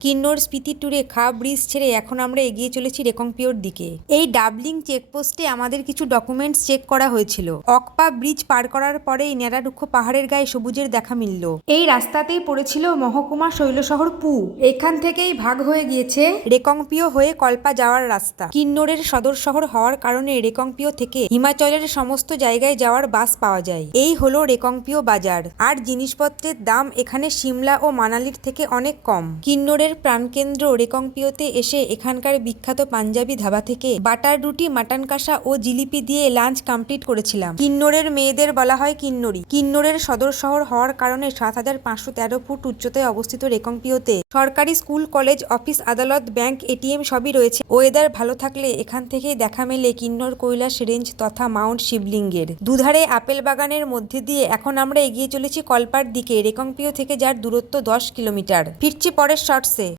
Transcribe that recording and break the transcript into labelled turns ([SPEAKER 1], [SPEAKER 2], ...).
[SPEAKER 1] কিন্নর স্পিতি ট্যুরে খা ব্রিজ ছেড়ে এখন আমরা এগিয়ে চলেছি রেকংপিওর দিকে। এই ডাবলিং চেকপোস্টে আমাদের কিছু ডকুমেন্টস চেক করা হয়েছিল। অকপা ব্রিজ পার করার পরেই ন্যাড়ারুক্ষ পাহাড়ের গায়ে সবুজের দেখা মিলল। এই রাস্তাতেই পড়েছিল মহকুমা শৈলশহর পু। এখান থেকেই ভাগ হয়ে গিয়েছে রেকংপিও হয়ে কল্পা যাওয়ার রাস্তা। কিন্নরের সদর শহর হওয়ার কারণে রেকংপিও থেকে হিমাচলের সমস্ত জায়গায় যাওয়ার বাস পাওয়া যায়। এই হলো রেকংপিও বাজার। আর জিনিসপত্রের দাম এখানে সিমলা ও মানালির থেকে অনেক কম। কিন্নরের প্রাণকেন্দ্র রেকংপিওতে এসে এখানকার বিখ্যাত পাঞ্জাবি ধাবা থেকে বাটার রুটি, মাটন কষা ও জিলিপি দিয়ে লাঞ্চ কমপ্লিট করেছিলাম। কিন্নরের মেয়েদের বলা হয় কিন্নরি। কিন্নরের সদর শহর হওয়ার কারণে সাত হাজার পাঁচশো তেরো ফুট উচ্চতায় অবস্থিত রেকংপিওতে সরকারি স্কুল, কলেজ, অফিস, আদালত, ব্যাংক, এটিএম সবই রয়েছে। ওয়েদার ভালো থাকলে এখান থেকেই দেখা মেলে কিন্নর, কৈলাস, রেঞ্জ তথা মাউন্ট শিবলিঙ্গের। দুধারে আপেল বাগানের মধ্যে দিয়ে এখন আমরা এগিয়ে চলেছি কলপার দিকে রেকংপিও থেকে যার দূরত্ব দশ কিলোমিটার। ফিরছি পরের শর্টসে।